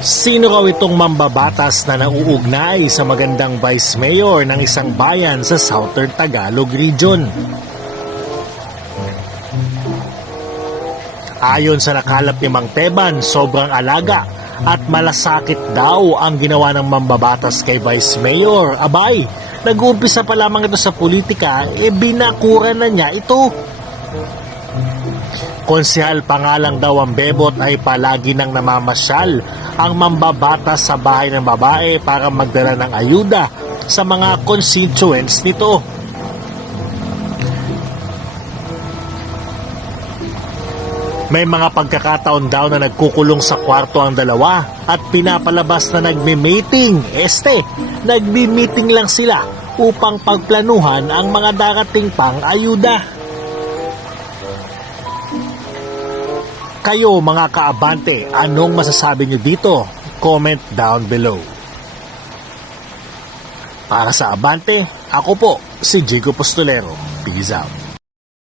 Sino raw itong mambabatas na nauugnay sa magandang vice mayor ng isang bayan sa Southern Tagalog Region? Ayon sa nakalap ni Mang Teban, sobrang alaga at malasakit daw ang ginawa ng mambabatas kay Vice Mayor. Abay, nag-uumpisa pa lamang ito sa politika, e binakuran na niya ito. Konsehal pangalang daw ang bebot ay palagi nang namamasyal ang mambabatas sa bahay ng babae para magdala ng ayuda sa mga constituents nito. May mga pagkakataon daw na nagkukulong sa kwarto ang dalawa at pinapalabas na nagmi-meeting. Este, nagmi-meeting lang sila upang pagplanuhan ang mga darating pang ayuda. Kayo mga kaabante, anong masasabi nyo dito? Comment down below. Para sa Abante, ako po si Jigo Postolero. Peace out.